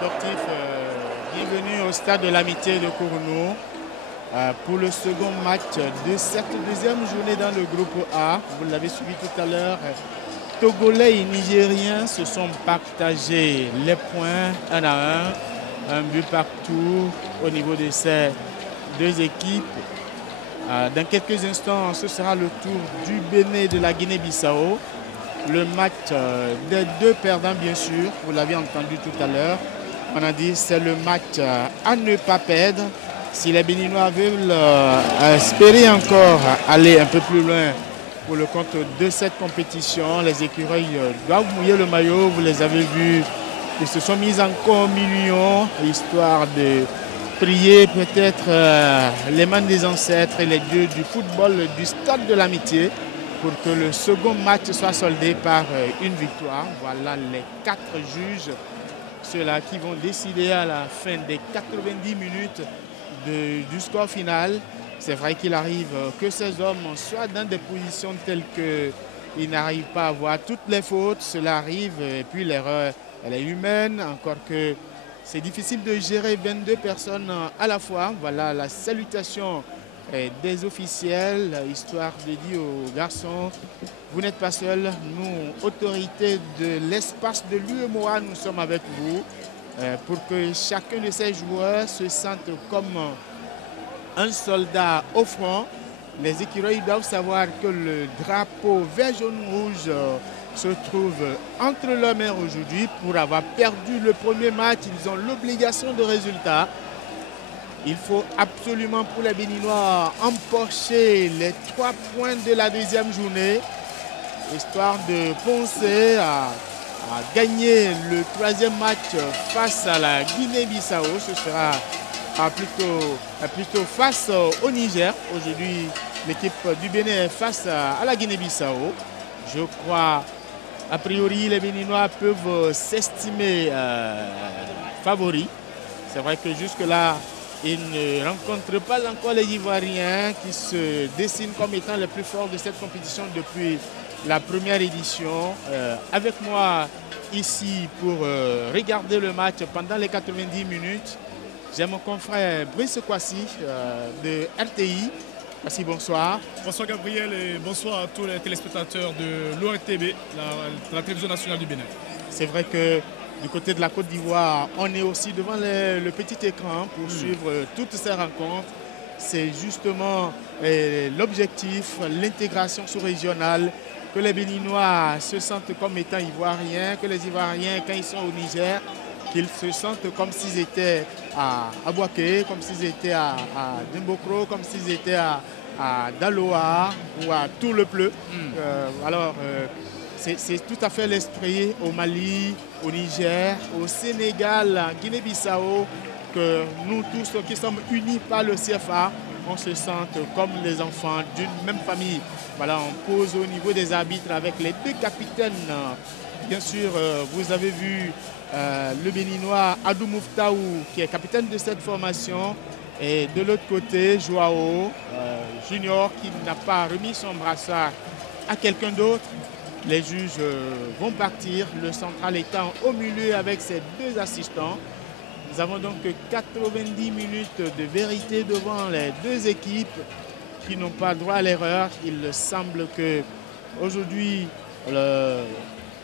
sportifs, bienvenue au stade de l'Amitié de Cournot pour le second match de cette deuxième journée dans le groupe A. Vous l'avez suivi tout à l'heure. Togolais et Nigériens se sont partagés les points 1 à 1, un but partout au niveau de ces deux équipes. Dans quelques instants, ce sera le tour du Bénin et de la Guinée-Bissau. Le match des deux perdants, bien sûr, vous l'avez entendu tout à l'heure. On a dit c'est le match à ne pas perdre. Si les Béninois veulent espérer encore aller un peu plus loin pour le compte de cette compétition, les écureuils doivent mouiller le maillot. Vous les avez vus, ils se sont mis en communion, histoire de prier peut-être les mains des ancêtres et les dieux du football du stade de l'Amitié pour que le second match soit soldé par une victoire. Voilà les 4 juges, ceux-là qui vont décider à la fin des 90 minutes du score final. C'est vrai qu'il arrive que ces hommes soient dans des positions telles qu'ils n'arrivent pas à voir toutes les fautes. Cela arrive et puis l'erreur, elle est humaine, encore que c'est difficile de gérer 22 personnes à la fois. Voilà la salutation des officiels, histoire de dire aux garçons, vous n'êtes pas seuls, nous, autorités de l'espace de l'UEMOA, nous sommes avec vous pour que chacun de ces joueurs se sente comme un soldat au front. Les écureuils doivent savoir que le drapeau vert, jaune, rouge se trouve entre leurs mains aujourd'hui. Pour avoir perdu le premier match, ils ont l'obligation de résultat. Il faut absolument pour les Béninois empocher les 3 points de la deuxième journée, histoire de penser à gagner le 3e match face à la Guinée-Bissau. Ce sera plutôt face au Niger. Aujourd'hui, l'équipe du Bénin est face à la Guinée-Bissau. Je crois, a priori, les Béninois peuvent s'estimer favoris. C'est vrai que jusque-là, ils ne rencontrent pas encore les Ivoiriens qui se dessinent comme étant les plus forts de cette compétition depuis la première édition. Avec moi ici pour regarder le match pendant les 90 minutes, j'ai mon confrère Brice Kwasi de RTI. Kwasi, bonsoir. Bonsoir Gabriel et bonsoir à tous les téléspectateurs de l'ORTB, la télévision nationale du Bénin. C'est vrai que du côté de la Côte d'Ivoire, on est aussi devant le petit écran pour suivre toutes ces rencontres. C'est justement l'objectif, l'intégration sous-régionale, que les Béninois se sentent comme étant Ivoiriens, que les Ivoiriens, quand ils sont au Niger, qu'ils se sentent comme s'ils étaient à Bouaké, comme s'ils étaient à Dimbokro, comme s'ils étaient à Daloa ou à tout le pleu. C'est tout à fait l'esprit au Mali, au Niger, au Sénégal, en Guinée-Bissau, que nous tous qui sommes unis par le CFA, on se sente comme les enfants d'une même famille. Voilà, on pose au niveau des arbitres avec les 2 capitaines. Bien sûr, vous avez vu le Béninois Adou Mouftaou, qui est capitaine de cette formation. Et de l'autre côté, Joao Junior, qui n'a pas remis son brassard à quelqu'un d'autre. Les juges vont partir, le central étant au milieu avec ses 2 assistants. Nous avons donc 90 minutes de vérité devant les 2 équipes qui n'ont pas droit à l'erreur. Il semble que aujourd'hui le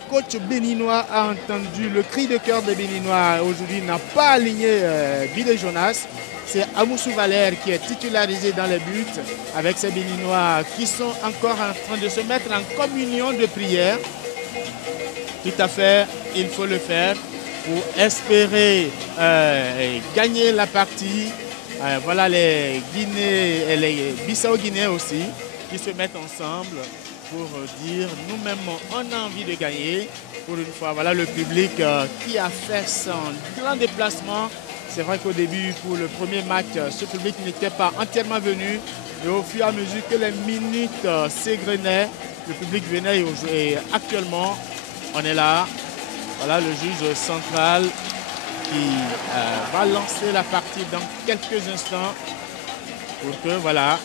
coach béninois a entendu le cri de cœur des Béninois. Aujourd'hui, n'a pas aligné Bidé Jonas. C'est Amoussou Valère qui est titularisé dans les buts avec ces Béninois qui sont encore en train de se mettre en communion de prière. Tout à fait, il faut le faire pour espérer gagner la partie. Voilà les Guinéens et les Bissau-Guinéens aussi qui se mettent ensemble pour dire nous-mêmes on a envie de gagner. Pour une fois, voilà le public qui a fait son grand déplacement. C'est vrai qu'au début, pour le premier match, ce public n'était pas entièrement venu. Et au fur et à mesure que les minutes s'égrenaient, le public venait et actuellement, on est là. Voilà le juge central qui va lancer la partie dans quelques instants pour que, voilà,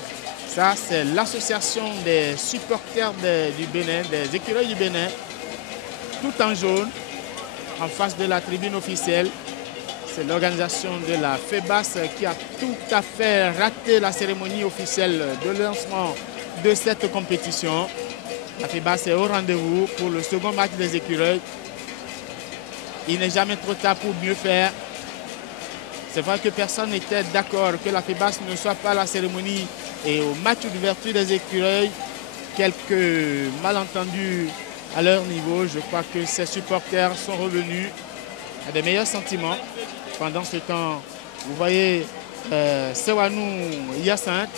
ça c'est l'association des supporters du Bénin, des écureuils du Bénin, tout en jaune, en face de la tribune officielle. C'est l'organisation de la FEBAS qui a tout à fait raté la cérémonie officielle de lancement de cette compétition. La FEBAS est au rendez-vous pour le second match des écureuils. Il n'est jamais trop tard pour mieux faire. C'est vrai que personne n'était d'accord que la FEBAS ne soit pas à la cérémonie et au match d'ouverture des écureuils. Quelques malentendus à leur niveau. Je crois que ces supporters sont revenus à des meilleurs sentiments. Pendant ce temps, vous voyez Sewanou Hyacinthe,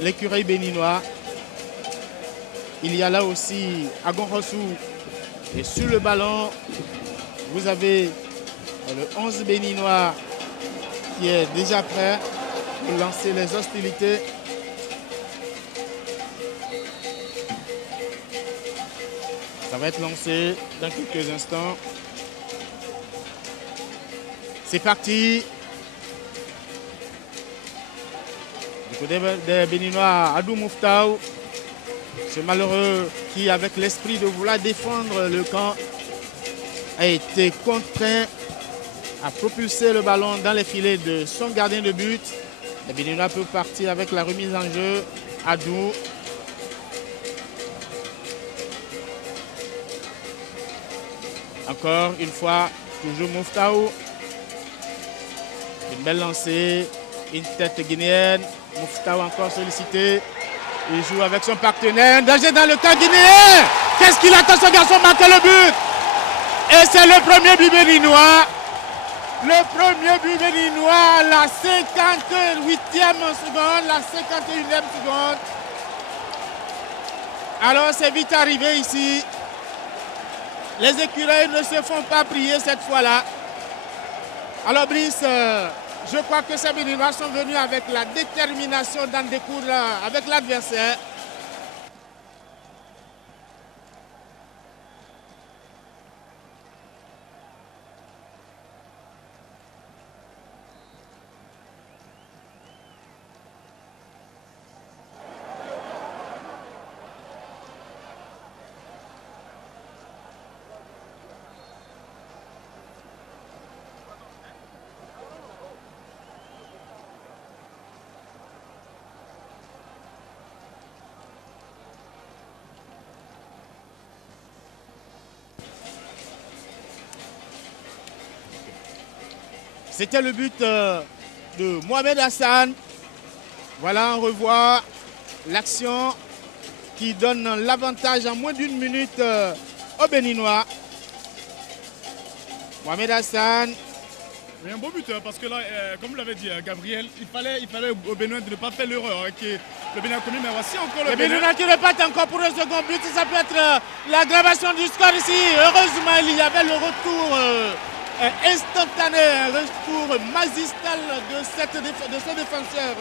l'écureuil béninois. Il y a là aussi Agon Rossou. Et sur le ballon, vous avez le 11 béninois qui est déjà prêt pour lancer les hostilités. Ça va être lancé dans quelques instants. C'est parti. Du côté des Béninois, Adou Mouftaou, ce malheureux qui, avec l'esprit de vouloir défendre le camp, a été contraint à propulser le ballon dans les filets de son gardien de but. Les Béninois peuvent partir avec la remise en jeu. Adou. Encore une fois, toujours Mouftaou. Une belle lancée, une tête guinéenne. Mouftaou encore sollicité. Il joue avec son partenaire. Danger dans le camp guinéen. Qu'est-ce qu'il attend ce garçon marquer le but? Et c'est le premier but béninois. Le premier but béninois, la 58e seconde, la 51e seconde. Alors c'est vite arrivé ici. Les écureuils ne se font pas prier cette fois-là. Alors Brice, je crois que ces Béninois sont venus avec la détermination d'en découdre avec l'adversaire. C'était le but de Mohamed Hassan. Voilà, on revoit l'action qui donne l'avantage en moins d'une minute aux Béninois. Mohamed Hassan. Mais un beau but, parce que là, comme vous l'avez dit, Gabriel, il fallait au Bénin de ne pas faire l'erreur que le Bénin a commis. Mais voici encore le Bénin. Bénin qui repartent encore pour le second but. Ça peut être l'aggravation du score ici. Heureusement, il y avait le retour instantané, un retour magistral de ce défenseur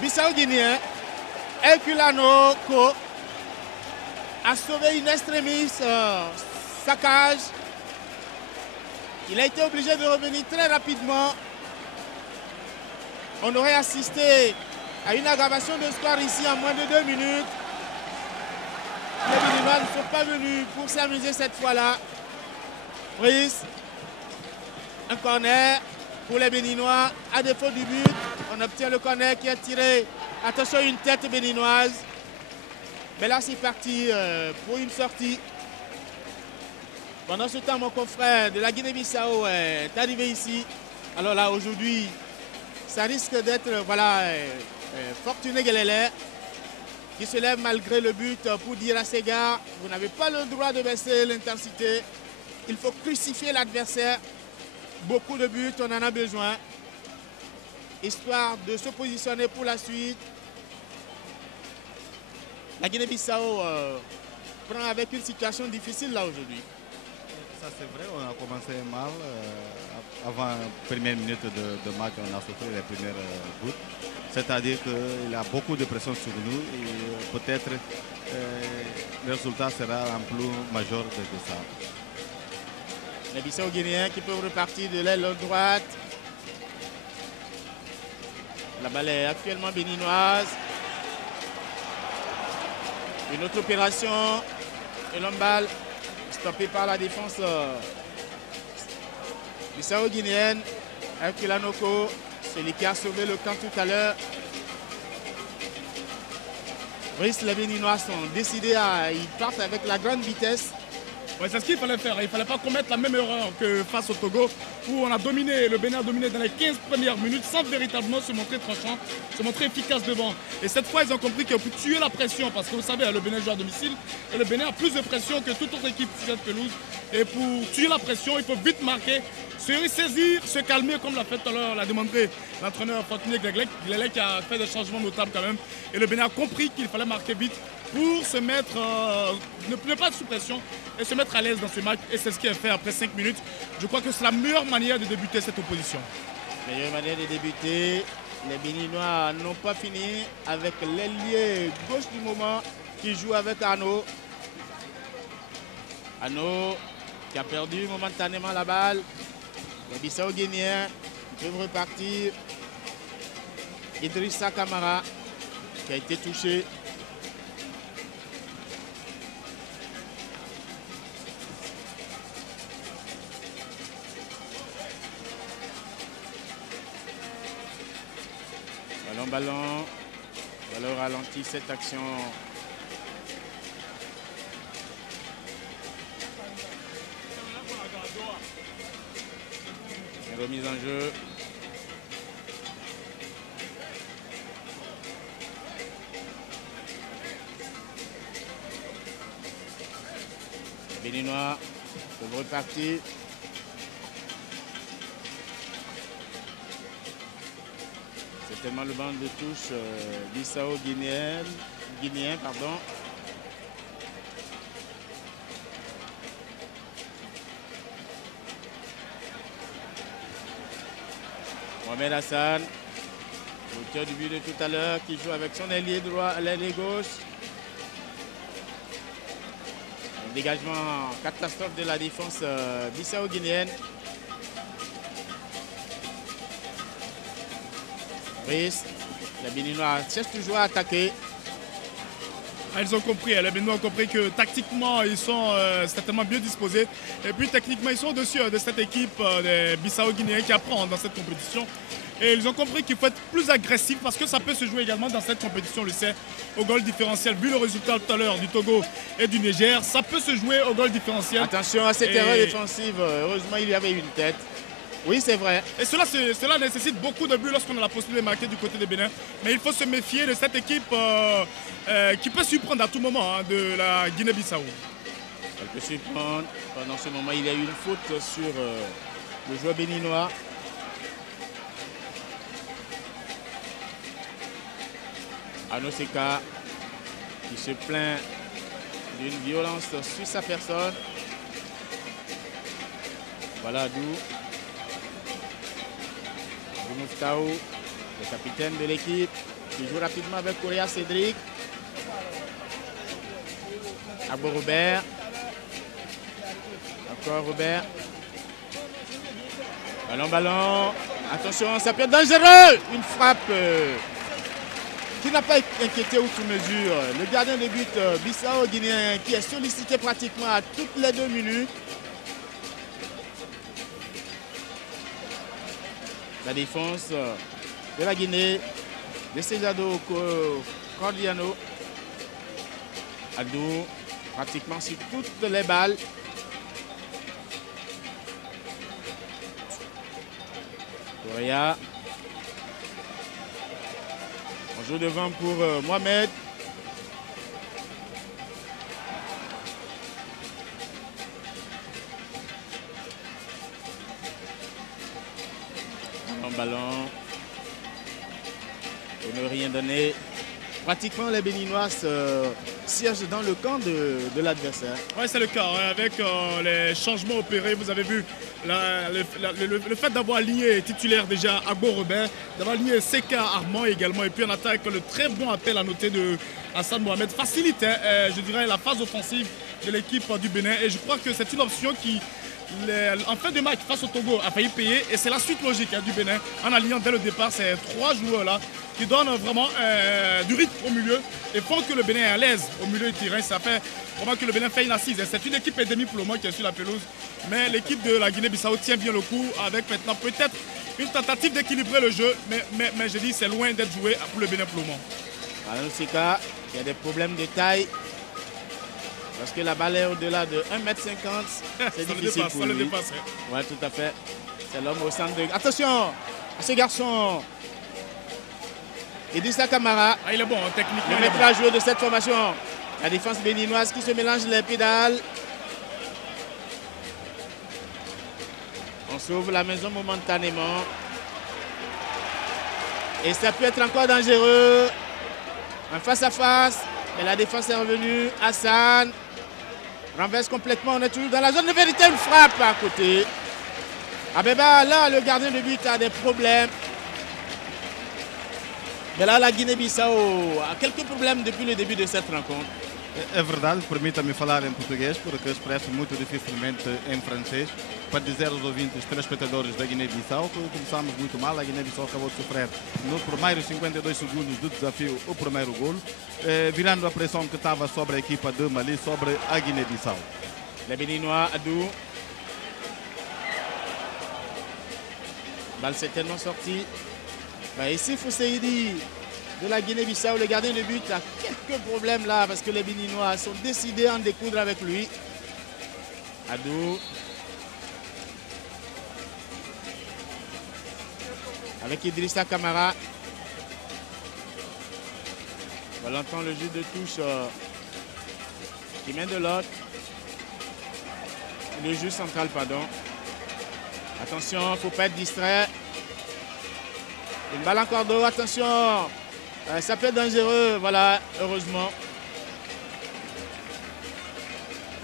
bissau-guinéen. Herculano Ko a sauvé une extremis sa cage. Il a été obligé de revenir très rapidement. On aurait assisté à une aggravation de score ici en moins de 2 minutes. Les Béninois ne sont pas venus pour s'amuser cette fois-là. Brice. Un corner pour les Béninois. À défaut du but, on obtient le corner qui est tiré. Attention, une tête béninoise. Mais là, c'est parti pour une sortie. Pendant ce temps, mon confrère de la Guinée-Bissau est arrivé ici. Alors là, aujourd'hui, ça risque d'être Fortuné Gelele qui se lève malgré le but pour dire à ses gars, vous n'avez pas le droit de baisser l'intensité. Il faut crucifier l'adversaire. Beaucoup de buts, on en a besoin, histoire de se positionner pour la suite. La Guinée-Bissau prend avec une situation difficile là aujourd'hui. Ça c'est vrai, on a commencé mal. Avant la première minute de match, on a sauté les premières buts. C'est-à-dire qu'il y a beaucoup de pression sur nous et peut-être le résultat sera un plus majeur de ça. Les Bissau-Guinéens qui peuvent repartir de l'aile droite. La balle est actuellement béninoise. Une autre opération. Et l'homme balle stoppée par la défense Bissau-Guinéenne, Kilanoko, celui qui a sauvé le camp tout à l'heure. Brice, les Béninois sont décidés ils partent avec la grande vitesse. Ouais, c'est ce qu'il fallait faire. Il ne fallait pas commettre la même erreur que face au Togo, où on a dominé, le Bénin a dominé dans les 15 premières minutes sans véritablement se montrer tranchant, se montrer efficace devant. Et cette fois, ils ont compris que pour tuer la pression, parce que vous savez, le Bénin joue à domicile, et le Bénin a plus de pression que toute autre équipe sur cette pelouse. Et pour tuer la pression, il faut vite marquer, se ressaisir, se calmer, comme l'a fait tout à l'heure, l'a démontré l'entraîneur Fortuné Glelec qui a fait des changements notables quand même. Et le Bénin a compris qu'il fallait marquer vite pour se mettre, ne pas être sous pression et se mettre à l'aise dans ce match. Et c'est ce qui est fait après 5 minutes. Je crois que c'est la meilleure manière de débuter cette opposition. Meilleure manière de débuter. Les Béninois n'ont pas fini avec l'ailier gauche du moment qui joue avec Arnaud. Arnaud qui a perdu momentanément la balle. Les Bissau-Guinéens peuvent repartir. Idrissa Kamara qui a été touché. Ballon, alors ralentit cette action. Une remise en jeu. Les Béninois peuvent repartir. Tellement le banc de touche Bissau-Guinéen, pardon. Mohamed Hassan, l'auteur du but de tout à l'heure, qui joue avec son ailier droit, l'ailier gauche. Un dégagement catastrophe de la défense bissau-guinéenne. Brice, les Béninois cherchent toujours à attaquer. Ils ont compris, les Béninois ont compris que tactiquement ils sont certainement mieux disposés. Et puis techniquement ils sont au-dessus de cette équipe des Bissau-Guinéens qui apprend dans cette compétition. Et ils ont compris qu'il faut être plus agressif parce que ça peut se jouer également dans cette compétition, on le sait, au goal différentiel. Vu le résultat tout à l'heure du Togo et du Niger, ça peut se jouer au goal différentiel. Attention à cette erreur défensive, heureusement il y avait une tête. Oui, c'est vrai. Et cela nécessite beaucoup de buts lorsqu'on a la possibilité de marquer du côté des Bénin. Mais il faut se méfier de cette équipe qui peut surprendre à tout moment de la Guinée-Bissau. Elle peut surprendre. Pendant ce moment, il y a eu une faute sur le joueur béninois. Anoseka qui se plaint d'une violence sur sa personne. Voilà d'où Mouftao, le capitaine de l'équipe, qui joue rapidement avec Correa Cédric. Abo Robert. Encore Robert. Ballon. Attention, ça peut être dangereux. Une frappe qui n'a pas inquiété outre mesure. Le gardien de but Bissau-Guinéen qui est sollicité pratiquement à toutes les 2 minutes. La défense de la Guinée, de Cesado Cordiano, Adou, pratiquement sur toutes les balles. Correa. On joue devant pour Mohamed. Ballon pour ne rien donner. Pratiquement les Béninois siègent dans le camp de l'adversaire. Oui, c'est le cas. Avec les changements opérés, vous avez vu le fait d'avoir lié titulaire déjà Agbo Robert, d'avoir lié Seka Armand également, et puis en attaque le très bon appel à noter de Hassan Mohamed facilite, je dirais, la phase offensive de l'équipe du Bénin. Et je crois que c'est une option qui en fin de match face au Togo a failli payer et c'est la suite logique du Bénin en alignant dès le départ ces 3 joueurs-là qui donnent vraiment du rythme au milieu et font que le Bénin est à l'aise au milieu du terrain. Ça fait vraiment que le Bénin fait une assise. C'est une équipe endémique pour le moment qui est sur la pelouse, mais l'équipe de la Guinée-Bissau tient bien le coup avec maintenant peut-être une tentative d'équilibrer le jeu, mais je dis c'est loin d'être joué pour le Bénin pour le moment. Dans ce cas, il y a des problèmes de taille. Parce que la balle est au-delà de 1,50 m, c'est difficile pour lui. Oui, tout à fait. C'est l'homme au centre de... Attention à ce garçon. Idrissa Kamara. Ah, il est bon, techniquement. Le maître à jouer de cette formation. La défense béninoise qui se mélange les pédales. On sauve la maison momentanément. Et ça peut être encore dangereux. Un face-à-face. Mais la défense est revenue. Hassan renverse complètement. On est toujours dans la zone de vérité. Une frappe à côté. Abeba, là, le gardien de but a des problèmes. Mais là, la Guiné-Bissau a quelques problèmes depuis le début de cette rencontre. É verdade, permita-me falar em português, porque expresso muito dificilmente em francês, para dizer aos ouvintes, telespectadores da Guiné-Bissau, que começamos muito mal. A Guiné-Bissau acabou de sofrer no primeiros 52 segundos do desafio o primeiro golo, virando a pressão que estava sobre a equipa de Mali, sobre a Guiné-Bissau. Les Béninois, Adou. Balle certainement sortie. Ici, Fousseidi de la Guinée-Bissau, le gardien de but, a quelques problèmes là parce que les Béninois sont décidés à en découdre avec lui. Adou. Avec Idrissa Kamara. Valentin, le jeu de touche qui mène de l'autre. Le jeu central, pardon. Attention, il ne faut pas être distrait. Une balle encore d'eau, attention. Ça peut être dangereux, voilà, heureusement.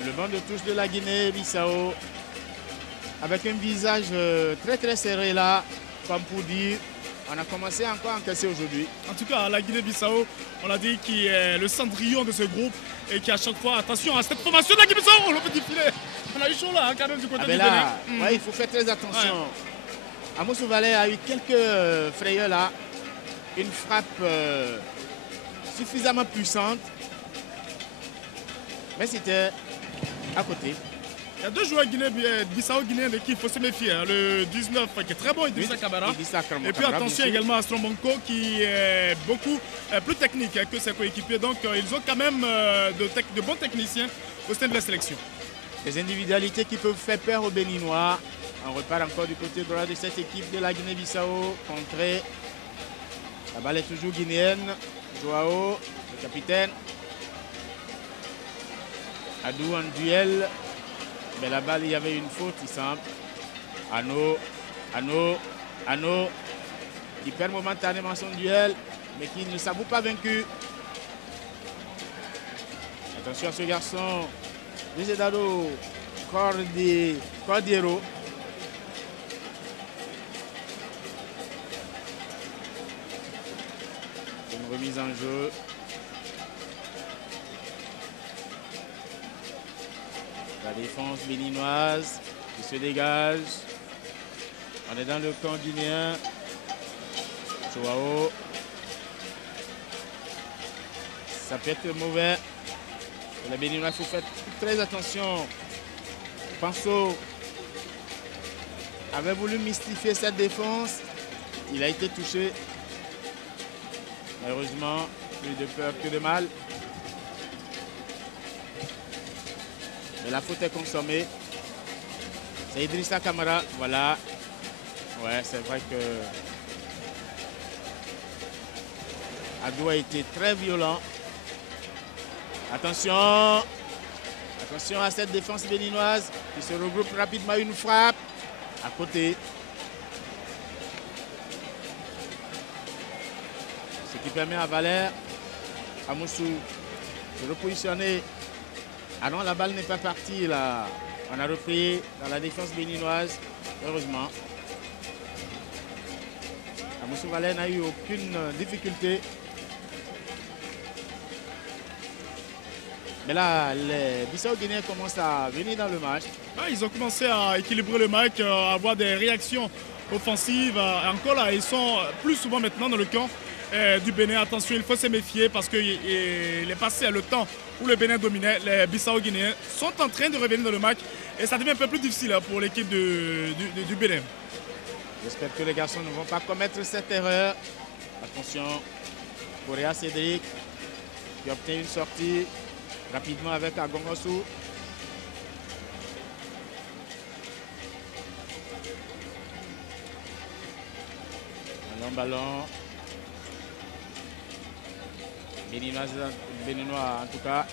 Le banc de touche de la Guinée-Bissau. Avec un visage très très serré là, comme pour dire, on a commencé encore à encaisser aujourd'hui. En tout cas, la Guinée-Bissau, on a dit qui est le cendrillon de ce groupe et qui à chaque fois, attention à cette formation de la Guinée-Bissau, on le petit filet. On a eu chaud là, quand même, du côté du là, Bénin. Ouais, il faut faire très attention. Ouais. Amosou Valais a eu quelques frayeurs là. Une frappe suffisamment puissante. Mais c'était à côté. Il y a 2 joueurs Bissau-Guinéens de qui il faut se méfier. Hein. Le 19 qui est très bon, Idrissa Kamara. Et puis attention également à Strombonko qui est beaucoup plus technique que ses coéquipiers. Donc ils ont quand même de bons techniciens au sein de la sélection. Des individualités qui peuvent faire peur aux Béninois. On repart encore du côté droit de cette équipe de la Guinée-Bissau. Contrée. La balle est toujours guinéenne. Joao, le capitaine. Adou en duel. Mais la balle, il y avait une faute, il semble. Ano, qui perd momentanément son duel, mais qui ne s'avoue pas vaincu. Attention à ce garçon. Luizedado Cordiero. Une remise en jeu. La défense béninoise qui se dégage. On est dans le camp guinéen. Joao. Ça peut être mauvais. Les Béninois, il faut faire très attention. Panso avait voulu mystifier cette défense. Il a été touché. Malheureusement, plus de peur que de mal. Mais la faute est consommée. C'est Idrissa Kamara. Voilà. Ouais, c'est vrai que Adou a été très violent. Attention. Attention à cette défense béninoise qui se regroupe rapidement. Une frappe à côté. Ce qui permet à Valère, à Moussou, de repositionner. Ah non, la balle n'est pas partie là. On a repris dans la défense béninoise, heureusement. Amoussou Valais n'a eu aucune difficulté. Mais là, les Bissau-Guinéens commencent à venir dans le match. Ah, ils ont commencé à équilibrer le match, à avoir des réactions offensives. Encore là, ils sont plus souvent maintenant dans le camp du Bénin. Attention, il faut se méfier parce qu'il est passé le temps où le Bénin dominait. Les Bissau-Guinéens sont en train de revenir dans le match et ça devient un peu plus difficile pour l'équipe du Bénin. J'espère que les garçons ne vont pas commettre cette erreur. Attention, Correa Cédric qui obtient une sortie rapidement avec Agongosu. Un long ballon. Béninois en tout cas.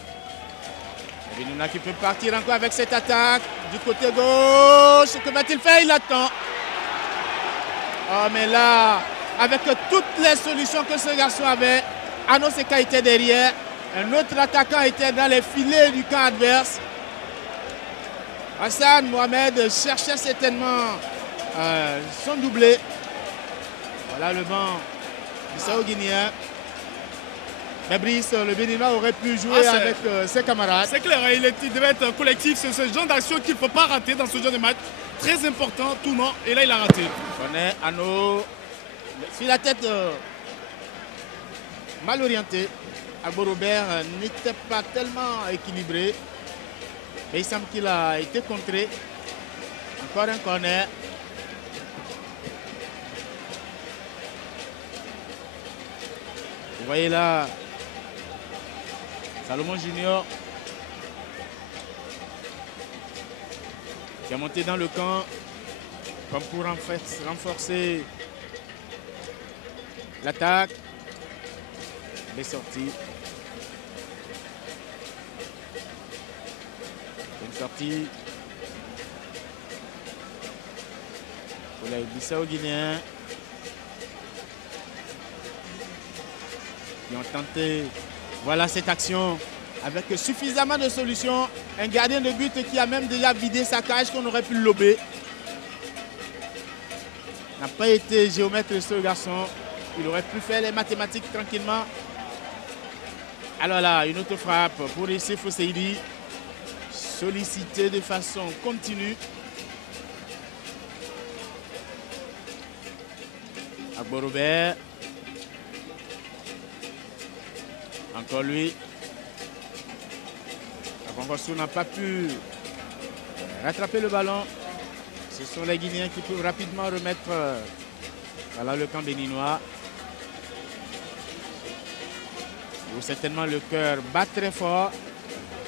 Béninois qui peut partir encore avec cette attaque du côté gauche. Que va-t-il faire? Il attend. Oh mais là, avec toutes les solutions que ce garçon avait, Anoseka était derrière. Un autre attaquant était dans les filets du camp adverse. Hassan Mohamed cherchait certainement son doublé. Voilà le banc bissau-guinéen. Mais Brice, le Béninois aurait pu jouer avec ses camarades. C'est clair, il devait être collectif. C'est ce genre d'action qu'il ne faut pas rater dans ce genre de match. Très important, tournant. Et là, il a raté. On est Ano. Sur la tête mal orientée. Agbo Robert n'était pas tellement équilibré. Mais il semble qu'il a été contré. Encore un corner. Vous voyez là, Salomon Junior qui a monté dans le camp comme pour renforcer l'attaque. Les sorties. Une sortie pour les Bissau-Guinéens qui ont tenté, voilà cette action avec suffisamment de solutions. Un gardien de but qui a même déjà vidé sa cage qu'on aurait pu le lober. N'a pas été géomètre ce garçon. Il aurait pu faire les mathématiques tranquillement. Alors là, une autre frappe pour Issef Seidi. Sollicité de façon continue. Agbo Robert. Encore lui. Agongosu n'a pas pu rattraper le ballon. Ce sont les Guinéens qui peuvent rapidement remettre voilà, le camp béninois. Où certainement le cœur bat très fort.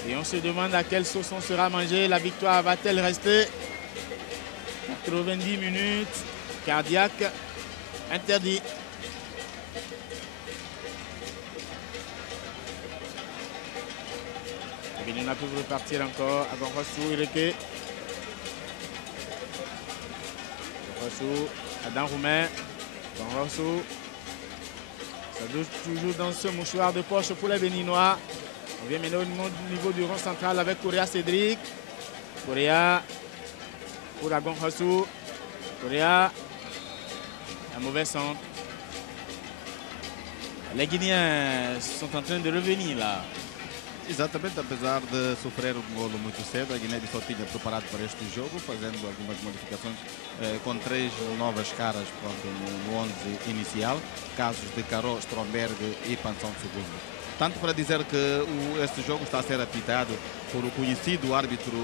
Et on se demande à quelle sauce on sera mangé. La victoire va-t-elle rester? 90 minutes. Cardiaque. Interdit. Les Béninois peuvent repartir encore. Agongosu, Ireke. Agongosu, Adam Roumain. Agongosu. Ça bouge toujours dans ce mouchoir de poche pour les Béninois. On vient maintenant au niveau du rond central avec Correa Cédric. Correa pour Agongosu. Correa. Un mauvais centre. Les Guinéens sont en train de revenir lá. Exatamente, apesar de sofrer um golo muito cedo, a Guiné-Bissau tinha preparado para este jogo, fazendo algumas modificações com 3 novas caras no 11 inicial, casos de Caro, Stromberg e Panção Segundo. Tanto para dizer que este jogo está a ser apitado por o conhecido árbitro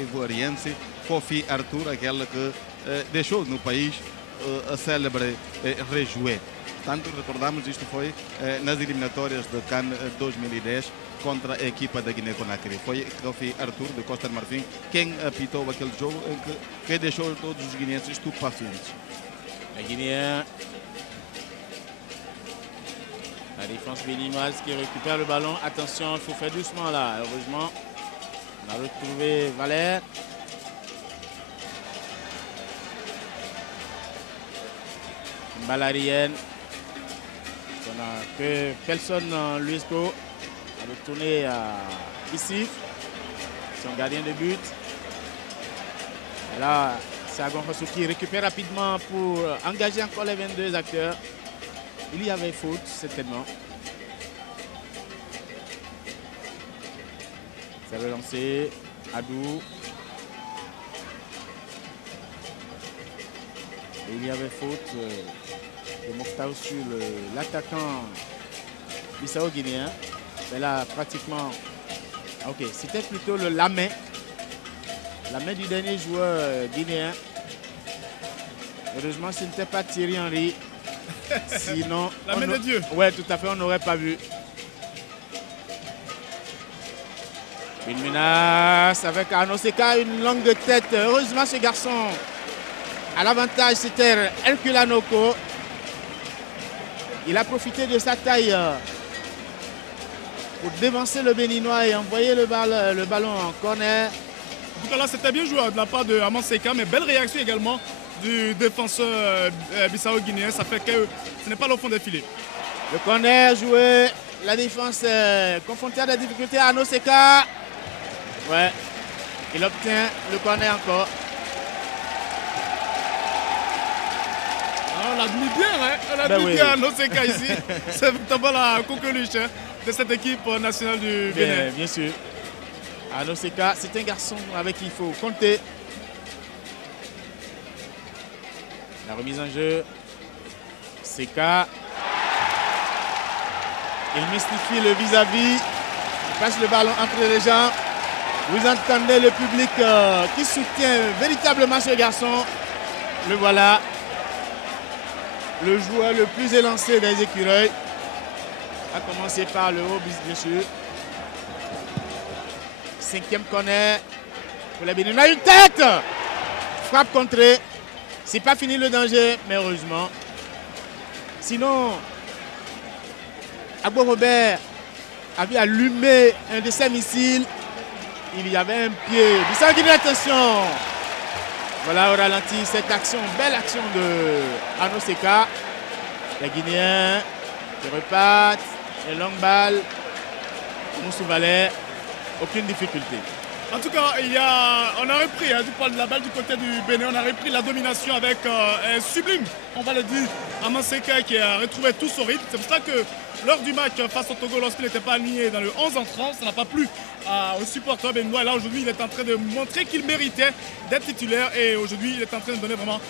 ivoariense Kofi Artur, aquele que deixou no país a célebre Rejoué. Tanto recordamos, isto foi nas eliminatórias de CAN 2010 contra a equipa da Guiné-Conakry. Foi Kofi Artur, de Costa de Marfim, quem apitou aquele jogo que deixou todos os guineenses estupefacientes. Les Guinéens, la défense béninoise qui récupère le ballon. Attention, il faut faire doucement là. Heureusement, on a retrouvé Valère. Une balle aérienne. Que Pelson Luisco a retourné ici. Son gardien de but. Et là, c'est Agongosu qui récupère rapidement pour engager encore les 22 acteurs. Il y avait faute, certainement. C'est relancé. Adou. Et il y avait faute de Mokhtar sur l'attaquant bissau-guinéen. Mais là, pratiquement... Ok, c'était plutôt la main du dernier joueur guinéen. Heureusement, ce n'était pas Thierry Henry. Sinon... La main de Dieu. Ouais, tout à fait, on n'aurait pas vu. Une menace avec Arnaud Seka, une longue tête. Heureusement, ce garçon, à l'avantage, c'était Herculanoko. Il a profité de sa taille pour dévancer le Béninois et envoyer le ballon en corner. En tout cas, là, c'était bien joué de la part de Arnaud Seka, mais belle réaction également du défenseur bissau-guinéen. Ça fait que ce n'est pas le fond des filets. Le corner joué, la défense confrontée à des difficultés. Arnaud Seka. Ouais, il obtient le corner encore. On a mis bien, hein? On a mis bien Arnaud Seka ici. C'est vraiment la coqueluche de cette équipe nationale du Bénin. Bien sûr. Arnaud Seka, c'est un garçon avec qui il faut compter. La remise en jeu. Seka. Il mystifie le vis-à-vis. Il passe le ballon entre les jambes. Vous entendez le public qui soutient véritablement ce garçon. Le voilà. Le joueur le plus élancé des écureuils. A commencé par le haut, bien sûr. 5e corner pour les Béninois. Une tête! Frappe contrée. C'est pas fini le danger, mais heureusement. Sinon, Agbo Robert avait allumé un de ses missiles. Il y avait un pied. Bissau-Guinée, attention. Voilà au ralenti cette action, belle action de Arnaud Seka. Les Guinéens qui repartent. Et longue balle. Moussou Valais, aucune difficulté. En tout cas, on a repris la balle du côté du Bénin, on a repris la domination avec un sublime, on va le dire, Arnaud Seka qui a retrouvé tout son rythme. C'est pour ça que lors du match face au Togo, lorsqu'il n'était pas aligné dans le 11 entrant, ça n'a pas plu aux supporters béninois. Et là, aujourd'hui, il est en train de montrer qu'il méritait d'être titulaire. Et aujourd'hui, il est en train de donner vraiment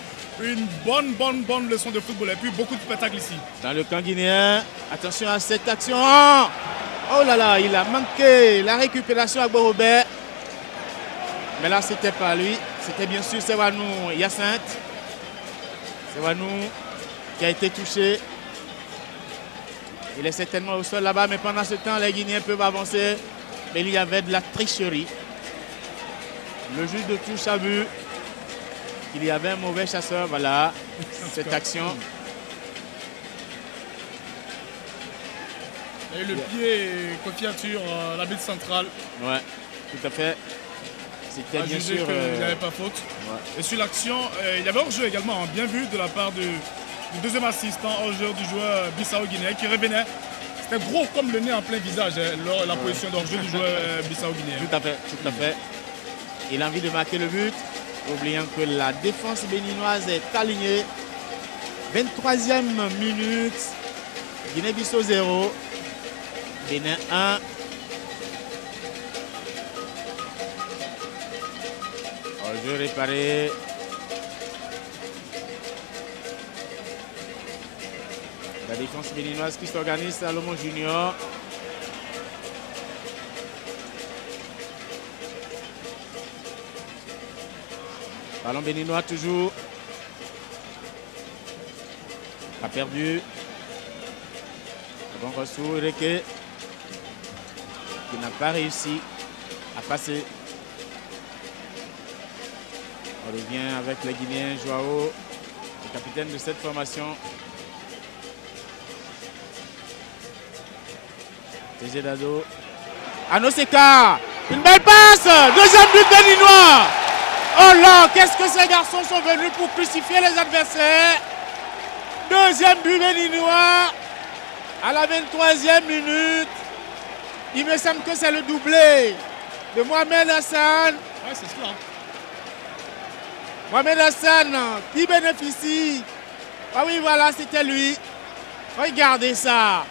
une bonne leçon de football. Et puis, beaucoup de spectacles ici. Dans le camp guinéen, attention à cette action. Oh là là, il a manqué la récupération à Agbo Robert. Mais là, c'était pas lui. C'était bien sûr Sewanou Hyacinthe. Sewanou qui a été touché. Il est certainement au sol là-bas, mais pendant ce temps, les Guinéens peuvent avancer. Mais il y avait de la tricherie. Le juge de touche a vu qu'il y avait un mauvais chasseur. Voilà, cette action. Et le pied confiature la bite centrale. Ouais, tout à fait. C'était bien sûr. Il n'y avait pas faute. Ouais. Et sur l'action, il y avait hors-jeu également, bien vu de la part du deuxième assistant hors-jeu du joueur bissau-guinéen qui revenait. C'était gros comme le nez en plein visage, la position d'hors-jeu du joueur bissau-guinéen. Tout à fait, tout à fait. Il a envie de marquer le but, oubliant que la défense béninoise est alignée. 23e minute, Guinée-Bissau 0, Bénin 1. Jeu réparé. La défense béninoise qui s'organise, Salomon Junior. Ballon béninois toujours. A perdu. Bon retour, Reke qui n'a pas réussi à passer. On revient avec les Guinéens, Joao, le capitaine de cette formation. TG Dado. Arnaud Seka, une belle passe, deuxième but béninois. Oh là, qu'est-ce que ces garçons sont venus pour crucifier les adversaires. Deuxième but béninois à la 23e minute. Il me semble que c'est le doublé de Mohamed Hassan. Ouais, c'est cela. Mohamed Hassan qui bénéficie. Ah oui, voilà, c'était lui. Regardez ça.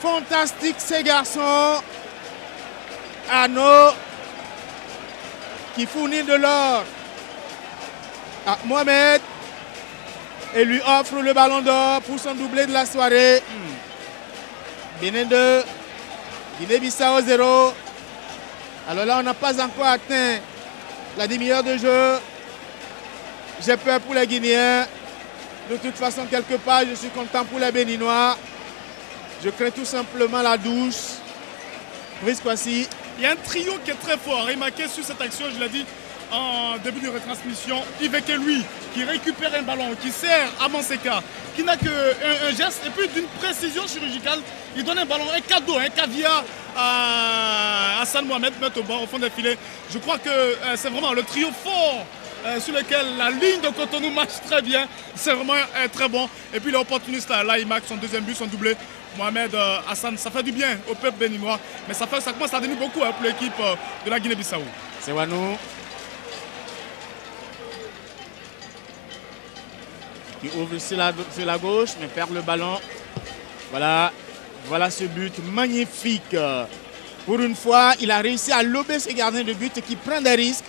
Fantastique ces garçons. Ano qui fournit de l'or à Mohamed et lui offre le ballon d'or pour son doublé de la soirée. Bénin 2, Guinée-Bissau 0. Alors là, on n'a pas encore atteint la demi-heure de jeu. J'ai peur pour les Guinéens. De toute façon, quelque part, je suis content pour les Béninois. Je crains tout simplement la douche. Brice Kwasi. Il y a un trio qui est très fort. Remarquez sur cette action, je l'ai dit en début de retransmission, Yves lui qui récupère un ballon, qui sert à Manseka, qui n'a qu'un geste et puis d'une précision chirurgicale, il donne un ballon, un cadeau, un caviar à Hassan Mohamed, mettre au fond des filets. Je crois que c'est vraiment le trio fort sur lequel la ligne de Cotonou marche très bien. C'est vraiment très bon. Et puis l'opportuniste là, il marque son deuxième but, son doublé. Mohamed Hassan, ça fait du bien au peuple béninois, mais ça commence à donner beaucoup pour l'équipe de la Guinée-Bissau. C'est Wanou qui ouvre sur la gauche, mais perd le ballon. Voilà ce but magnifique. Pour une fois, il a réussi à lober ce gardien de but qui prend des risques.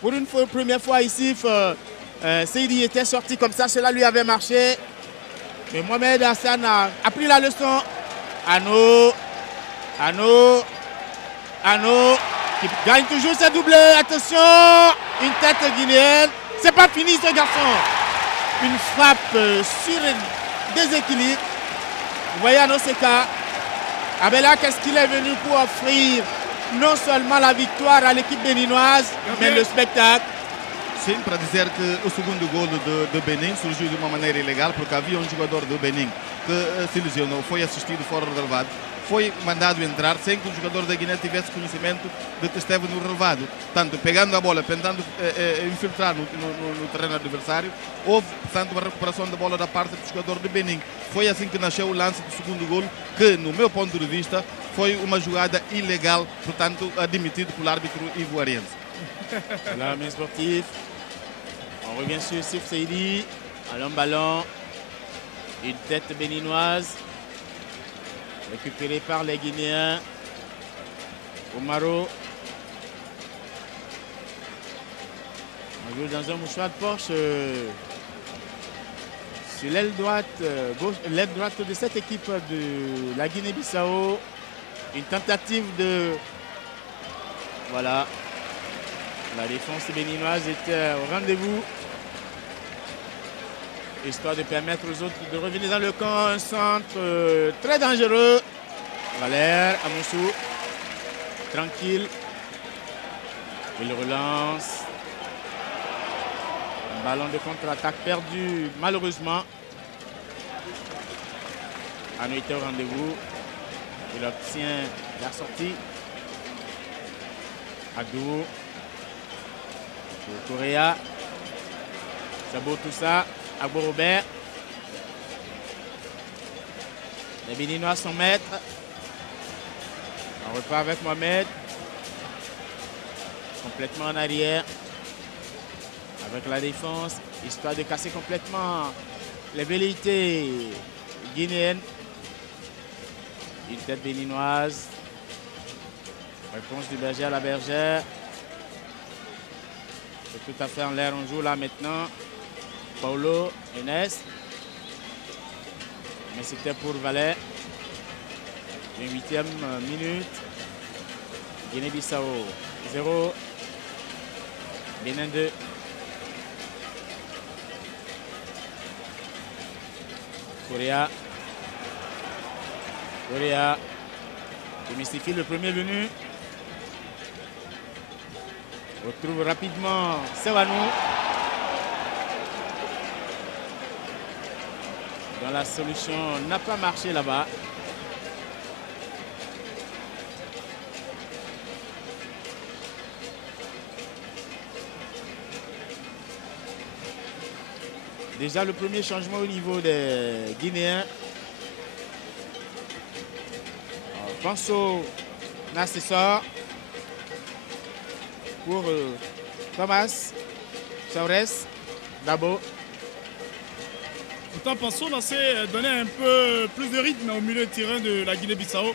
Pour une première fois ici, Seydi était sorti comme ça, cela lui avait marché. Mais Mohamed Hassan a pris la leçon. Ano qui gagne toujours ses doublés. Attention, une tête guinéenne. C'est pas fini ce garçon. Une frappe sur un déséquilibre. Vous voyez Anoseka. Ah ben là, qu'est-ce qu'il est venu pour offrir? Non seulement la victoire à l'équipe béninoise, mais le spectacle. Sim, para dizer que o segundo golo de Benin surgiu de uma maneira ilegal, porque havia um jogador do Benin que se lesionou, foi assistido fora do relevado, foi mandado entrar sem que o jogador da Guiné tivesse conhecimento de que esteve no relevado. Portanto, pegando a bola, tentando infiltrar no terreno adversário, houve, portanto, uma recuperação da bola da parte do jogador de Benin. Foi assim que nasceu o lance do segundo golo, que, no meu ponto de vista, foi uma jogada ilegal, portanto, admitido pelo árbitro ivoiriense. Voilà, main sportif. On revient sur Sif Seydi. Allons ballon. Une tête béninoise. Récupérée par les Guinéens. Omaro. On joue dans un mouchoir de Porsche. Sur l'aile droite, l'aile droite de cette équipe de la Guinée-Bissau. Une tentative de... Voilà. La défense béninoise était au rendez-vous. Histoire de permettre aux autres de revenir dans le camp. Un centre très dangereux. Valère, Amoussou. Tranquille. Il relance. Un ballon de contre-attaque perdu malheureusement. Anou était au rendez-vous. Il obtient la sortie. Adou. Pour Correa. C'est beau tout ça. Agbo Robert. Les Béninois sont maîtres. On repart avec Mohamed. Complètement en arrière. Avec la défense. Histoire de casser complètement les velléités guinéennes. Une tête béninoise. Réponse du berger à la bergère. C'est tout à fait en l'air, on joue là maintenant. Paulo, Enes. Mais c'était pour Valais. 28e minute. Guinée-Bissau 0. Bénin 2. Correa. Qui mystifie le premier venu. On retrouve rapidement Sewanou. Dans la solution n'a pas marché là-bas. Déjà le premier changement au niveau des Guinéens. Panso Nassessor pour Thomas Saures Dabo. Pourtant, Panso sait donner un peu plus de rythme au milieu de terrain de la Guinée-Bissau.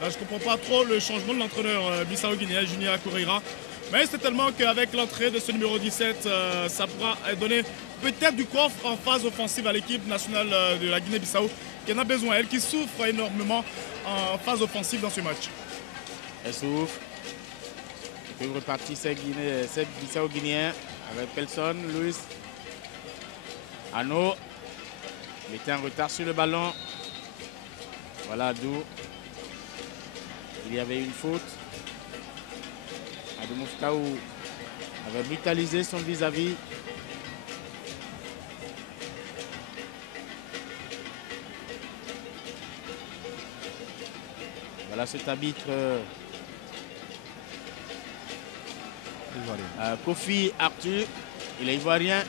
Je ne comprends pas trop le changement de l'entraîneur bissau-guinéen, Junior Correira. Mais c'est tellement qu'avec l'entrée de ce numéro 17, ça pourra donner peut-être du coffre en phase offensive à l'équipe nationale de la Guinée-Bissau, qui en a besoin, elle qui souffre énormément en phase offensive dans ce match. Elle souffre. Il peut repartir ces Bissau-Guinéens avec Pelson, Luis, Ano. Il était en retard sur le ballon. Voilà d'où il y avait une faute. Adou Mouftaou avait brutalisé son vis-à-vis. Voilà cet arbitre Kofi Arthur, il est ivoirien,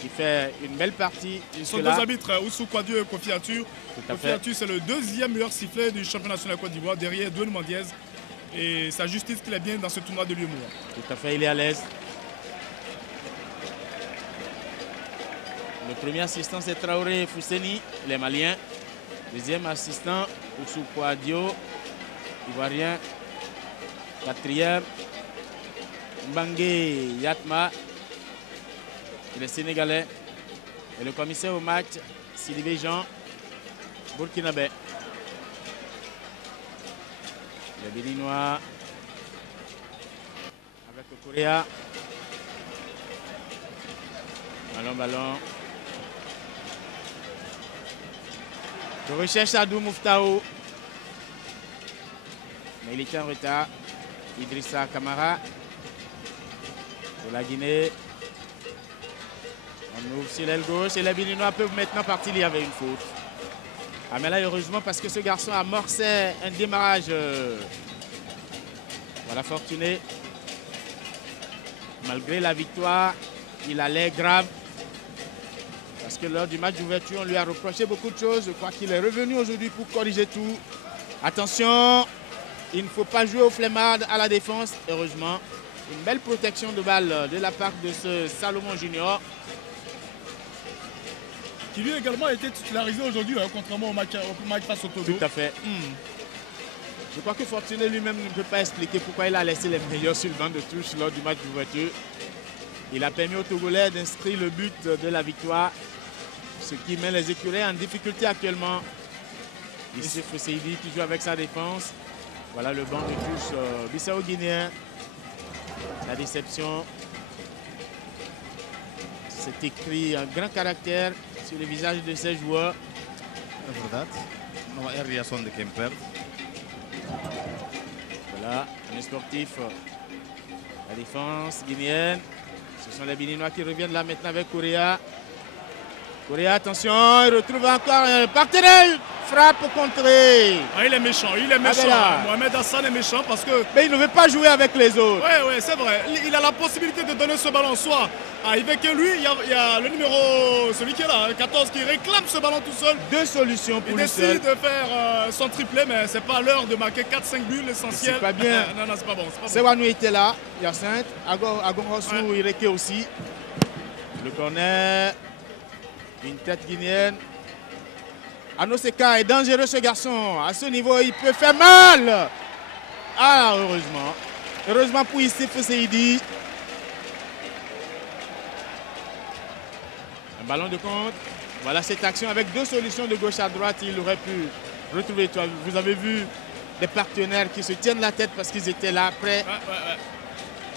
qui fait une belle partie. Ils sont deux arbitres, Oussou Kouadio et Kofi Arthur. Kofi Arthur, c'est le deuxième meilleur sifflet du championnat national Côte d'Ivoire, derrière Douane Mandiez. Et sa justice qu'il est bien dans ce tournoi de l'humour. Tout à fait, il est à l'aise. Le premier assistant, c'est Traoré Fousseni, les Maliens. Deuxième assistant, Oussou Kouadio, ivoirien. Quatrième, Mbangé Yatma, il est sénégalais. Et le commissaire au match, Sidibé Jean, burkinabé. Les Béninois avec le Correa. Ballon. Je recherche Adou Mouftaou. Mais il était en retard. Idrissa Kamara. Pour la Guinée. On ouvre sur l'aile gauche et les Béninois peuvent maintenant partir. Il y avait une faute. Ah mais là heureusement parce que ce garçon amorçait un démarrage voilà, fortuné. Malgré la victoire, il allait grave. Parce que lors du match d'ouverture, on lui a reproché beaucoup de choses. Je crois qu'il est revenu aujourd'hui pour corriger tout. Attention, il ne faut pas jouer au flemmard à la défense. Heureusement, une belle protection de balle de la part de ce Salomon Junior. Qui lui également a été titularisé aujourd'hui, contrairement au match face au Togo. Tout à fait. Je crois que Fortuné lui-même ne peut pas expliquer pourquoi il a laissé les meilleurs sur le banc de touche lors du match d'ouverture. Il a permis aux Togolais d'inscrire le but de la victoire, ce qui met les écureuils en difficulté actuellement. Ici, Fousseidi qui joue avec sa défense. Voilà le banc de touche bissau-guinéen. La déception. C'est écrit en grand caractère sur le visage de ces joueurs. Voilà, un sportif. La défense guinéenne. Ce sont les Béninois qui reviennent là maintenant avec Correa. Correa, attention, il retrouve encore un partenaire. Frappe contrée. Ah, il est méchant, Mohamed Hassan est méchant parce que... Mais il ne veut pas jouer avec les autres. Oui, c'est vrai. Il a la possibilité de donner ce ballon soit à Yves lui, il y a le numéro, celui qui est là, 14, qui réclame ce ballon tout seul. Deux solutions pour lui seul. Il décide de faire son triplé, mais c'est pas l'heure de marquer 4-5 buts, l'essentiel. C'est pas bien. Non, c'est pas bon. Sewanou était là, Hyacinthe, Agon Rossou, Ireke aussi. Le corner, une tête guinéenne. Anoseka est dangereux ce garçon. À ce niveau, il peut faire mal. Ah, heureusement. Heureusement pour Issef Seidi. Un ballon de compte. Voilà cette action avec deux solutions de gauche à droite. Il aurait pu retrouver. Vous avez vu des partenaires qui se tiennent la tête parce qu'ils étaient là après. Ouais.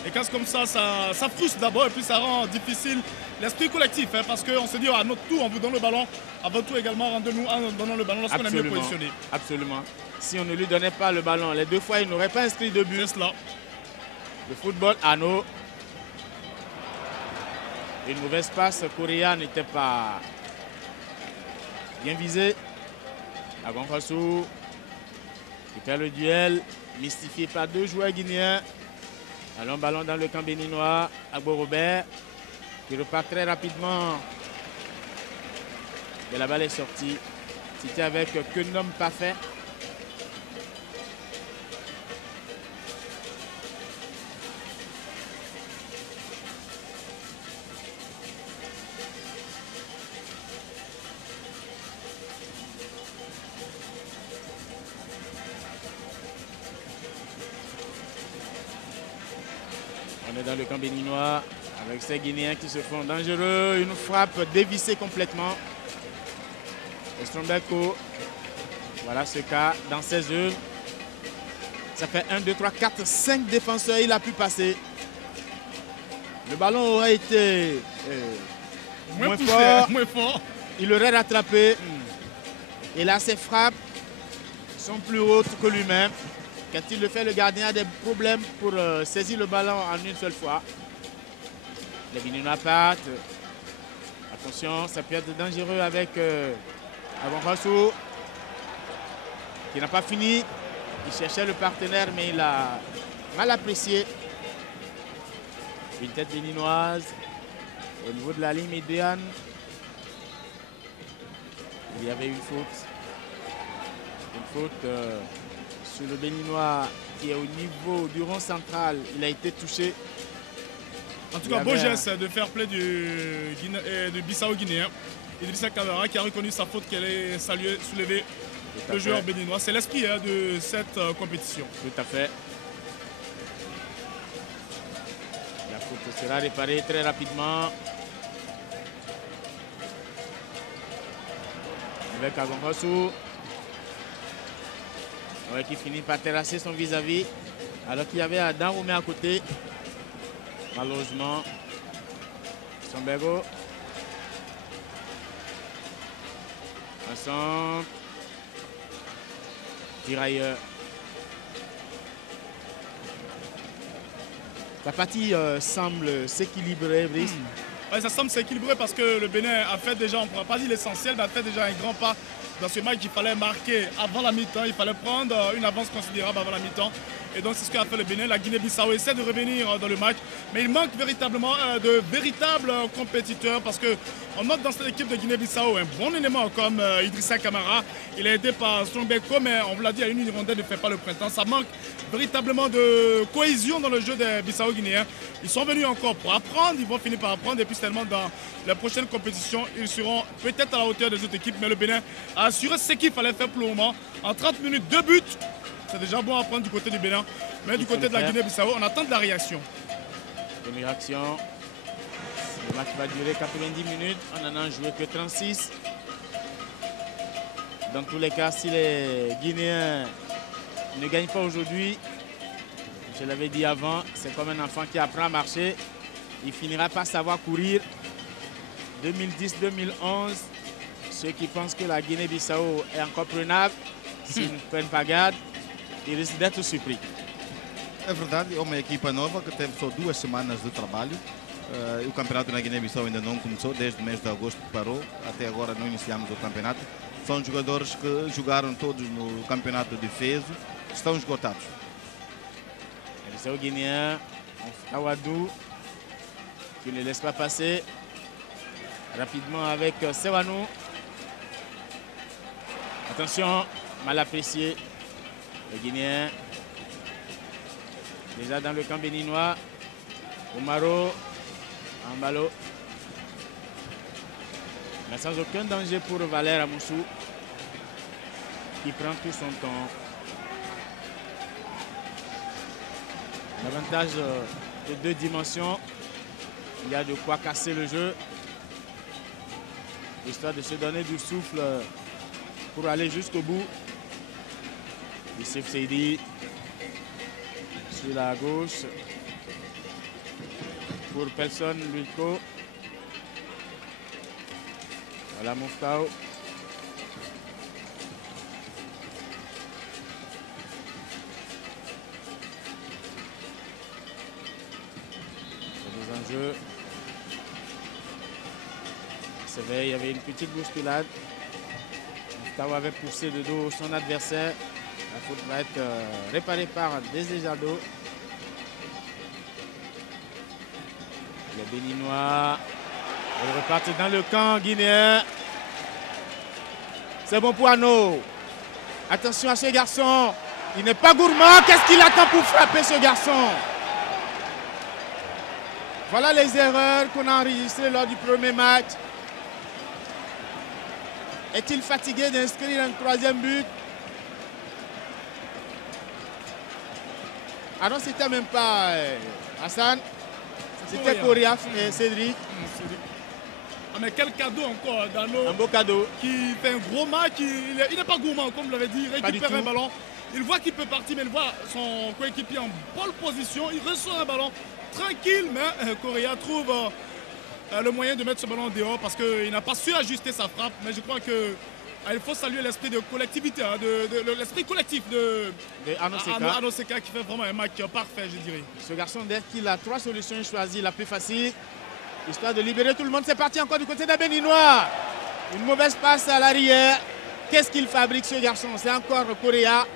Et quand c'est comme ça, ça frustre d'abord et puis ça rend difficile l'esprit collectif. Parce qu'on se dit à notre tour, on vous donne le ballon. Avant tout également, rendez-nous en donnant le ballon lorsqu'on est mieux positionné. Absolument. Si on ne lui donnait pas le ballon, les deux fois, il n'aurait pas inscrit de but. C'est cela. Le football, Ano. Une mauvaise passe. Correa n'était pas bien visé. Agon Rossou qui perd le duel, mystifié par deux joueurs guinéens. Allons ballon dans le camp béninois. Agbo Robert qui repart très rapidement. Et la balle est sortie. C'était avec que n'homme pas fait. On est dans le camp béninois avec ces Guinéens qui se font dangereux. Une frappe dévissée complètement. Estrombeko, voilà ce cas dans ses œuvres. Ça fait 1, 2, 3, 4, 5 défenseurs. Il a pu passer. Le ballon aurait été moins fort. Il aurait rattrapé. Et là, ses frappes sont plus hautes que lui-même. Quand il le fait, le gardien a des problèmes pour saisir le ballon en une seule fois. Les Béninois partent. Attention, ça peut être dangereux avec Agonrasso, qui n'a pas fini. Il cherchait le partenaire, mais il a mal apprécié. Une tête béninoise au niveau de la ligne médiane. Il y avait une faute. Une faute sur le béninois qui est au niveau du rond central. Il a été touché. En tout cas, beau geste de fair play du Bissau-Guinéen. Idrissa Camara qui a reconnu sa faute, qu'elle est saluée, soulevée le joueur béninois. C'est l'esprit de cette compétition. Tout à fait. La faute sera réparée très rapidement. Avec Agongosu. Ouais, qui finit par terrasser son vis-à-vis. Alors qu'il y avait Adam Oumé à côté. Malheureusement. Sombego. Un centre. Tirailleur. La partie semble s'équilibrer, Brice. Ouais, ça semble s'équilibrer parce que le Bénin a fait déjà, on ne pourra pas dire l'essentiel, mais a fait déjà un grand pas dans ce match. Il fallait marquer avant la mi-temps, il fallait prendre une avance considérable avant la mi-temps. Et donc c'est ce qu'a fait le Bénin. La Guinée-Bissau essaie de revenir dans le match, mais il manque véritablement de véritables compétiteurs parce qu'on note dans cette équipe de Guinée-Bissau un bon élément comme Idrissa Camara. Il est aidé par Strombeko, mais on vous l'a dit, à une hirondelle ne fait pas le printemps. Ça manque véritablement de cohésion dans le jeu des Bissau-Guinéens. Ils sont venus encore pour apprendre, ils vont finir par apprendre et puis tellement dans les prochaines compétitions, ils seront peut-être à la hauteur des autres équipes, mais le Bénin a assuré ce qu'il fallait faire pour le moment. En 30 minutes, 2 buts. C'est déjà bon à prendre du côté du Bénin. Mais du côté de la Guinée-Bissau, on attend de la réaction. Une réaction. Le match va durer 90 minutes. On n'en a joué que 36. Dans tous les cas, si les Guinéens ne gagnent pas aujourd'hui, je l'avais dit avant, c'est comme un enfant qui apprend à marcher. Il finira par savoir courir. 2010-2011, ceux qui pensent que la Guinée-Bissau est encore prenable, s'ils ne prennent pas garde, ils risquent d'être surpris. É verdade, é uma equipa nova que teve só 2 semanas de trabalho. O campeonato na Guiné-Bissau ainda não começou, desde o mês de agosto que parou. Até agora não iniciamos o campeonato. São jogadores que jogaram todos no campeonato de Fezo, estão esgotados. C'est au Guinéen, Awadou, qui ne laisse pas passer rapidement avec Sewanou. Attention, mal apprécié. Le Guinéen, déjà dans le camp béninois. Omaro, Ambalo. Mais sans aucun danger pour Valère Amoussou, qui prend tout son temps. L'avantage de 2 dimensions, il y a de quoi casser le jeu, histoire de se donner du souffle pour aller jusqu'au bout. Youssef Seydi sur la gauche pour Pelson Luiko. Voilà Mouftao. Jeu. C'est vrai, il y avait une petite bousculade. Mouftao avait poussé de dos son adversaire. La faute va être réparée par Desejado. Les Béninois, ils repartent dans le camp guinéen. C'est bon pour Ano. Attention à ce garçon. Il n'est pas gourmand. Qu'est-ce qu'il attend pour frapper ce garçon? Voilà les erreurs qu'on a enregistrées lors du premier match. Est-il fatigué d'inscrire un 3e but? Ah non, c'était même pas Hassan. C'était Correa et Cédric. Ah, mais quel cadeau encore Dano. Un beau cadeau. Qui fait un gros match. Il n'est pas gourmand, comme vous l'avez dit. Il récupère un ballon. Il voit qu'il peut partir, mais il voit son coéquipier en bonne position. Il reçoit un ballon tranquille, mais Correa trouve le moyen de mettre ce ballon dehors parce qu'il n'a pas su ajuster sa frappe. Mais je crois que il faut saluer l'esprit de collectivité, hein, l'esprit collectif de Arnaud Seka qui fait vraiment un match parfait, je dirais. Ce garçon, dès qu'il a 3 solutions, il choisit la plus facile, histoire de libérer tout le monde. C'est parti encore du côté des Béninois. Une mauvaise passe à l'arrière. Qu'est-ce qu'il fabrique ce garçon? C'est encore Correa.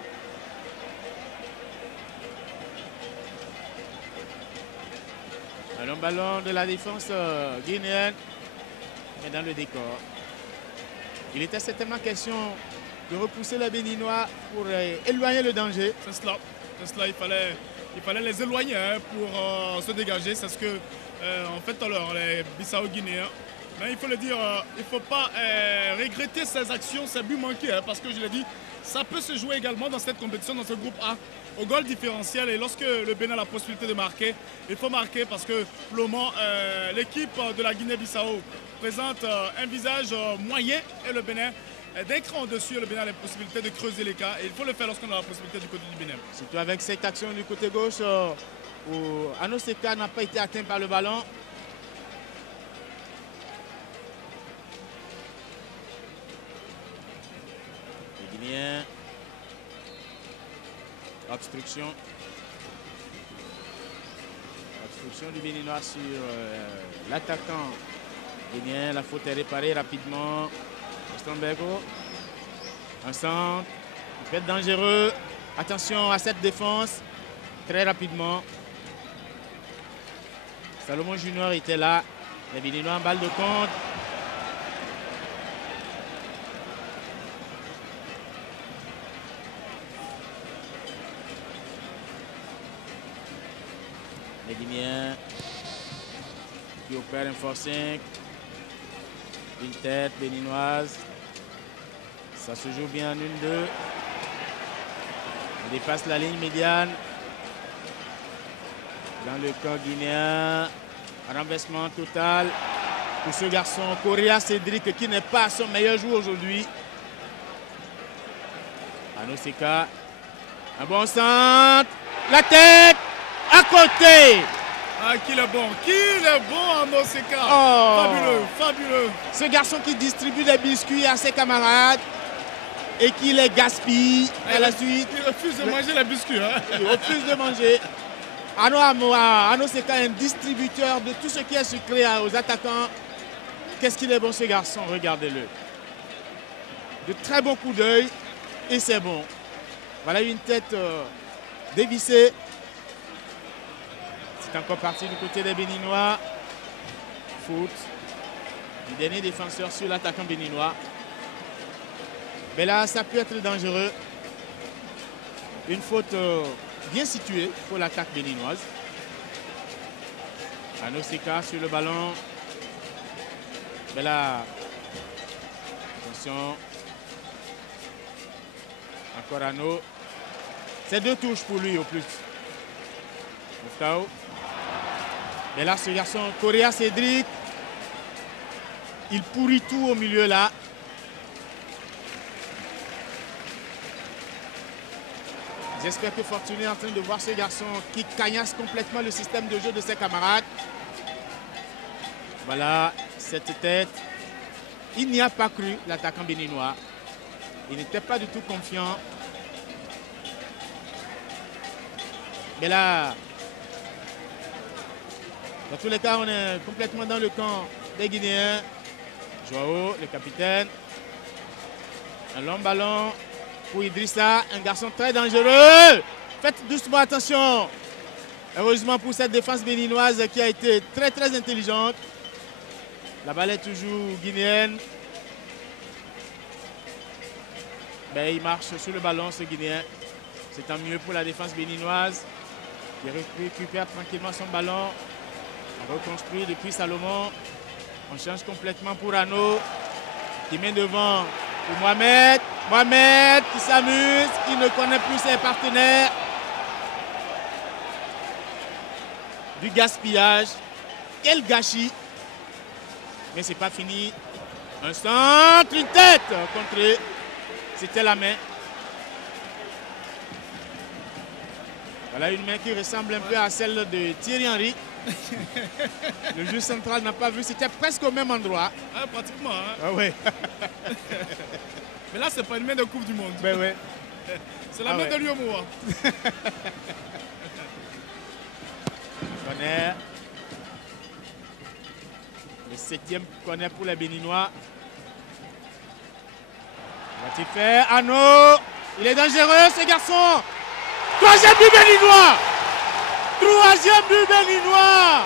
Un long ballon de la défense guinéenne est dans le décor. Il était certainement question de repousser les Béninois pour éloigner le danger. C'est cela. Il fallait les éloigner hein, pour se dégager. C'est ce que en fait alors les Bissau-Guinéens. Mais il faut le dire, il ne faut pas regretter ces actions, ces buts manqués. Hein, parce que je l'ai dit, ça peut se jouer également dans cette compétition, dans ce groupe A, au goal différentiel. Et lorsque le Bénin a la possibilité de marquer, il faut marquer parce que pour le moment, l'équipe de la Guinée-Bissau présente un visage moyen et le Bénin d'un cran au-dessus. Le Bénin a la possibilité de creuser les cas et il faut le faire lorsqu'on a la possibilité du côté du Bénin. Surtout avec cette action du côté gauche où Arnaud Seka n'a pas été atteint par le ballon. Les Guinéens. Obstruction. Obstruction du Béninois sur l'attaquant guinéen. La faute est réparée rapidement. Stambergo. Un centre. Il peut être dangereux. Attention à cette défense. Très rapidement. Salomon Junior était là. Les Béninois en balle de compte. Les Guinéens qui opèrent un forcing. Une tête béninoise. Ça se joue bien en 1-2. On dépasse la ligne médiane. Dans le camp guinéen. Renversement total pour ce garçon. Correa Cédric qui n'est pas à son meilleur jour aujourd'hui. Arnaud Seka. Un bon centre. La tête. À côté. Ah, qu'il est bon Arnaud Seka. Oh. Fabuleux, fabuleux. Ce garçon qui distribue des biscuits à ses camarades et qui les gaspille à la suite. Il refuse de manger les biscuits. Hein? Il refuse de manger. Arnaud Seka est un distributeur de tout ce qui est sucré aux attaquants. Qu'est-ce qu'il est bon ce garçon, regardez-le. De très bons coups d'œil et c'est bon. Voilà une tête dévissée. C'est encore parti du côté des Béninois. Faute du dernier défenseur sur l'attaquant béninois. Mais là, ça peut être dangereux. Une faute bien située pour l'attaque béninoise. Arnaud Seka sur le ballon. Mais là, attention. Encore Arnaud. C'est 2 touches pour lui au plus. Moftao. Mais là, ce garçon, Correa Cédric, il pourrit tout au milieu là. J'espère que Fortuné est en train de voir ce garçon qui cagnasse complètement le système de jeu de ses camarades. Voilà, cette tête. Il n'y a pas cru, l'attaquant béninois. Il n'était pas du tout confiant. Mais là, dans tous les cas, on est complètement dans le camp des Guinéens. Joao, le capitaine. Un long ballon pour Idrissa, un garçon très dangereux. Faites doucement attention. Heureusement pour cette défense béninoise qui a été très très intelligente. La balle est toujours guinéenne. Mais il marche sur le ballon, ce Guinéen. C'est tant mieux pour la défense béninoise qui récupère tranquillement son ballon. On reconstruit depuis Salomon. On change complètement pour Arnaud qui met devant pour Mohamed. Mohamed qui s'amuse, qui ne connaît plus ses partenaires. Du gaspillage. Quel gâchis. Mais c'est pas fini. Un centre, une tête contrée. C'était la main. Voilà une main qui ressemble un peu à celle de Thierry Henry. Le juge central n'a pas vu, c'était presque au même endroit. Ah, pratiquement. Hein. Ah ouais. Mais là, c'est pas une main de Coupe du Monde. Ben ouais. C'est la main de Lyomoa. Corner. Le 7e corner pour les Béninois. Va-t-il faire? Ah non! Il est dangereux ce garçon! Troisième but béninois! Troisième but béninois!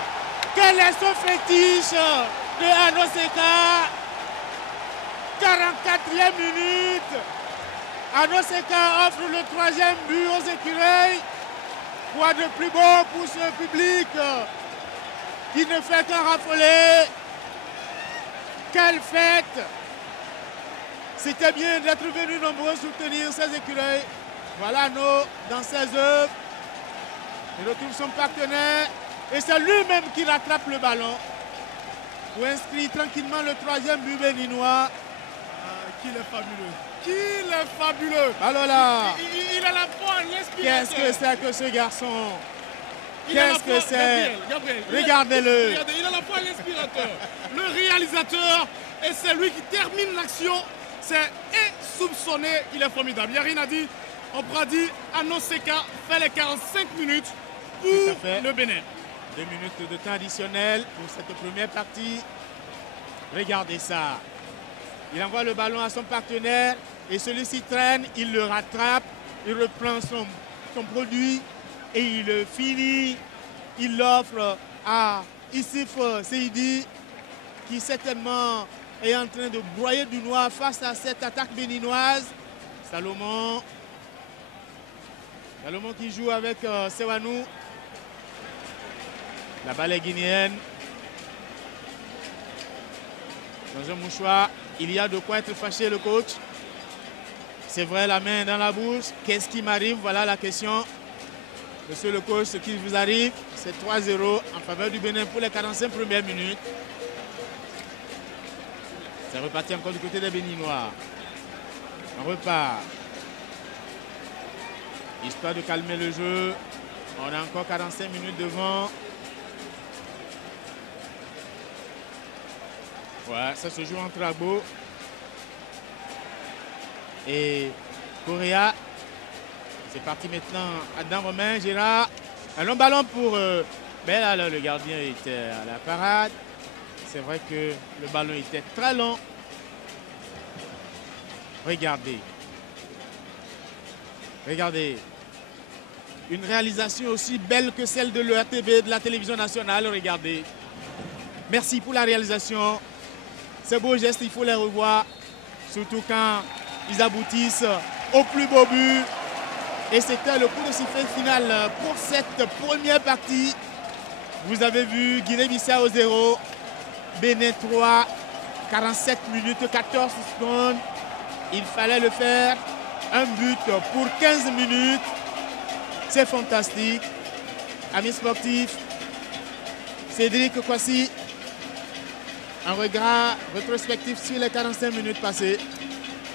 Quel est son fétiche de Ano Seka? 44e minute! Ano Seka offre le troisième but aux écureuils. Quoi de plus beau pour ce public qui ne fait qu'en raffoler? Quelle fête! C'était bien d'être venus nombreux soutenir ces écureuils. Voilà Ano dans ses œuvres. Il retrouve son partenaire et c'est lui-même qui rattrape le ballon pour inscrire tranquillement le troisième but béninois. Qu'il est fabuleux. Qu'il est fabuleux. Alors là, il a la foi, l'inspirateur. qu'est-ce que c'est que ce garçon? Qu'est-ce que c'est? Gabriel, regardez-le. Regardez, il a la foi, l'inspirateur. Le réalisateur, et c'est lui qui termine l'action. C'est insoupçonné, il est formidable. Il n'y a rien à dire. On pourra dire Ano Seka fait les 45 minutes pour le Bénin. 2 minutes de temps additionnel pour cette première partie. Regardez ça. Il envoie le ballon à son partenaire et celui-ci traîne, il le rattrape, il reprend son produit et il le finit. Il l'offre à Issif Seydi qui certainement est en train de broyer du noir face à cette attaque béninoise. Salomon qui joue avec Sewanou. La balle est guinéenne. Dans un mouchoir, il y a de quoi être fâché le coach. C'est vrai, la main dans la bouche. Qu'est-ce qui m'arrive? Voilà la question. Monsieur le coach, ce qui vous arrive, c'est 3-0 en faveur du Bénin pour les 45 premières minutes. C'est reparti encore du côté des Béninois. On repart. Histoire de calmer le jeu. On a encore 45 minutes devant. Ouais, ça se joue entre Agbo et Correa. C'est parti maintenant. Adam Romain, Gérard. Un long ballon pour... Mais là, le gardien était à la parade. C'est vrai que le ballon était très long. Regardez. Regardez. Une réalisation aussi belle que celle de l'ERTV, de la télévision nationale. Regardez. Merci pour la réalisation. Ces beaux gestes, il faut les revoir. Surtout quand ils aboutissent au plus beau but. Et c'était le coup de sifflet final pour cette première partie. Vous avez vu Guinée-Bissau 0, Bénin 3, 47 minutes, 14 secondes. Il fallait le faire. Un but pour 15 minutes. C'est fantastique. Amis sportifs, Cédric Kwasi, un regard rétrospectif sur les 45 minutes passées.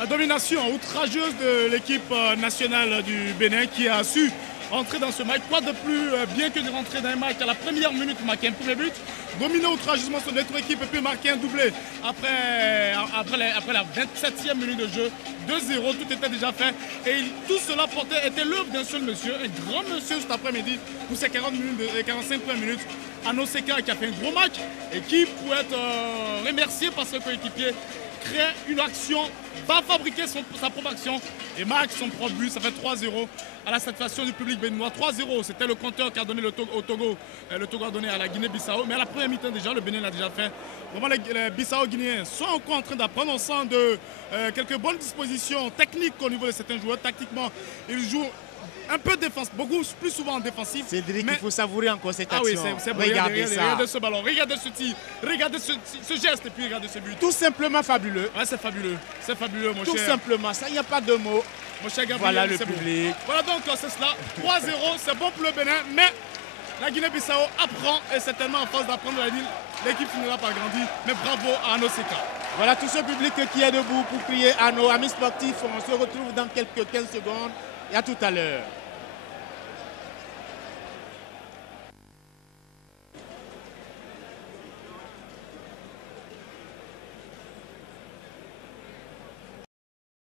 La domination outrageuse de l'équipe nationale du Bénin qui a su entrer dans ce match. Quoi de plus bien que de rentrer dans un match à la première minute, marquer un premier but, dominer outrageusement son autre équipe et puis marquer un doublé après la 27e minute de jeu. 2-0, tout était déjà fait. Et tout cela était l'œuvre d'un seul monsieur, un grand monsieur cet après-midi pour ces 45 premières minutes. Ano Seka qui a fait un gros match et qui, pour être remercié par ses coéquipiers, crée une action, va fabriquer sa propre action et marque son propre but. Ça fait 3-0 à la satisfaction du public béninois. 3-0, c'était le compteur qui a donné au Togo. Le Togo a donné à la Guinée-Bissau. Mais à la première mi-temps déjà, le Bénin l'a déjà fait. Vraiment, les Bissau-Guinéens sont encore en train d'apprendre. On sent de quelques bonnes dispositions techniques au niveau de certains joueurs. Tactiquement, ils jouent un peu défensif, beaucoup plus souvent en défensif. Cédric, il faut savourer encore cette action. Ah oui, c'est beau. Regardez ça. Regardez ce ballon, regardez ce tir, regardez ce geste et puis regardez ce but. Tout simplement fabuleux. Ouais, c'est fabuleux, mon cher. Tout simplement, ça, il n'y a pas de mots. Mon cher Gabriel, voilà le public. Voilà donc, c'est cela. 3-0, c'est bon pour le Bénin, mais La Guinée-Bissau apprend et certainement en phase d'apprendre la ligne. L'équipe finira par grandir, mais bravo à Ano Seka. Voilà tout ce public qui est debout pour crier à nos amis sportifs. On se retrouve dans quelques 15 secondes et à tout à l'heure.